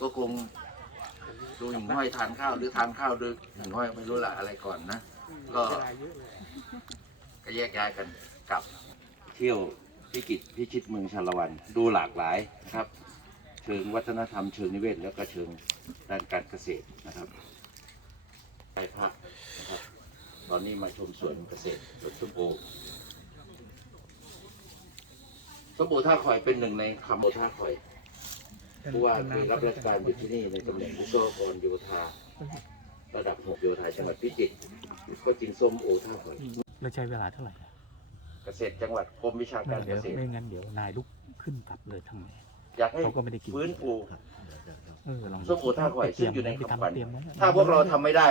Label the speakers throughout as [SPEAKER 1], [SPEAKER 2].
[SPEAKER 1] ก็คงดูหิ่งห้อยทานข้าวหรือทานข้าวหรือหิ่งห้อยไม่รู้ละอะไรก่อนนะ ก็ก็แยกย้ายกันกลับ เที่ยวพิกิจพิชิตเมืองชาละวันดูหลากหลายนะครับ เชิงวัฒนธรรมเชิงนิเวศแล้วก็เชิงด้านการเกษตรนะครับไปพักนะครับตอนนี้มาชมสวนเกษตรสวนส้มโอส้มโอท่าคอยเป็นหนึ่งในคำโอท่าคอย ผู้ว่าเคยรับราชการอยู่ที่นี่ในตำแหน่งวิศวกรโยธา ระดับหกโยธาจังหวัดพิจิตรก็กินส้มโอท่าคอย
[SPEAKER 2] เราใช้เวลาเท่าไหร่
[SPEAKER 1] เกษตรจังหวัดกรมวิชาการ
[SPEAKER 2] เดี๋
[SPEAKER 1] เก
[SPEAKER 2] ยว
[SPEAKER 1] ษตร
[SPEAKER 2] ไม่งั้นเดี๋ยวนายลุกขึ้นกลับเลยทำไง
[SPEAKER 1] อยากให้
[SPEAKER 2] เขาก็ไม่ได้กิน
[SPEAKER 1] ฟื้นฟู
[SPEAKER 2] เออลอง
[SPEAKER 1] ส้มโอท่าข่อยซึ่งอยู่ใน
[SPEAKER 2] ไป
[SPEAKER 1] คำขวัญ
[SPEAKER 2] ทำเตรียมไว้
[SPEAKER 1] ถ้าพวกเราทำไม่ได้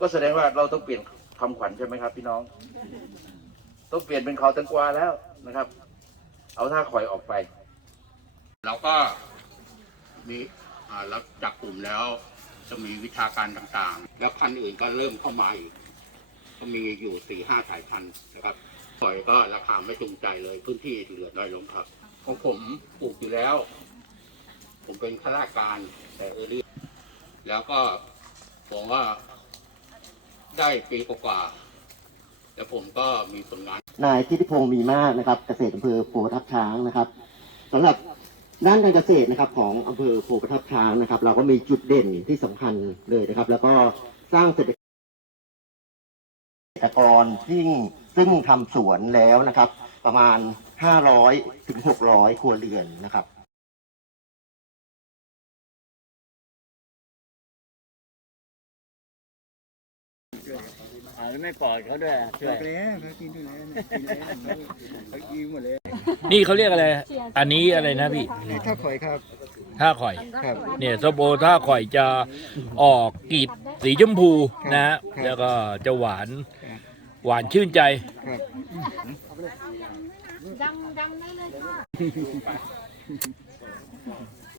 [SPEAKER 1] ก็แสดงว่าเราต้องเปลี่ยนคำขวัญใช่ไหมครับ พี่น้อง ต้องเปลี่ยนเป็นเขาแตังกวาแล้วนะครับ เอาท่าข่อยออกไป
[SPEAKER 3] เราก็ มีอ่ารับจากกลุ่มแล้วจะมีวิชาการต่างๆ แล้วพันธุ์อื่นก็เริ่มเข้ามาอีก ก็มีอยู่สี่ห้าสายพันธุ์นะครับปล่อยก็ราคาไม่จูงใจเลย พื้นที่เหลือน้อยลงครับของผมปลูกอยู่แล้ว ผมเป็นข้าราชการแต่เออรี่แล้วก็ผมว่าได้ปีกว่าๆแล้วผมก็มีผลงาน
[SPEAKER 4] นายทิติพงศ์มีมากนะครับ เกษตรอำเภอโพธิ์ทับช้างนะครับสำหรับ ด้านการเกษตรนะครับของอำเภอโพธิ์ทับช้างนะครับ เราก็มีจุดเด่นที่สำคัญเลยนะครับ แล้วก็สร้างเศรษฐกิจเกษตรกรซึ่งซึ่งทำสวนแล้วนะครับ ประมาณ 500ถึง600 ครัวเรือนนะครับ
[SPEAKER 2] ไม่กอดเขาด้วยช่วย
[SPEAKER 5] แล้วเขากินด้วยแล้วนะกินแล้วเขากินหมดเลย
[SPEAKER 2] นี่เขาเรียกอะไร อันนี้อะไรนะพี่
[SPEAKER 5] นี่ถ้าข่อยครับ
[SPEAKER 2] ท่าข่อย
[SPEAKER 5] ครับ
[SPEAKER 2] เนี่ยส้มโอท่าข่อยจะออกกลีบสีชมพูนะฮะ
[SPEAKER 5] ครับ
[SPEAKER 2] แล้วก็จะหวาน
[SPEAKER 5] ครับ
[SPEAKER 2] หวานชื่นใจ
[SPEAKER 5] ครับ
[SPEAKER 6] ดังดังได้เลยค่ะ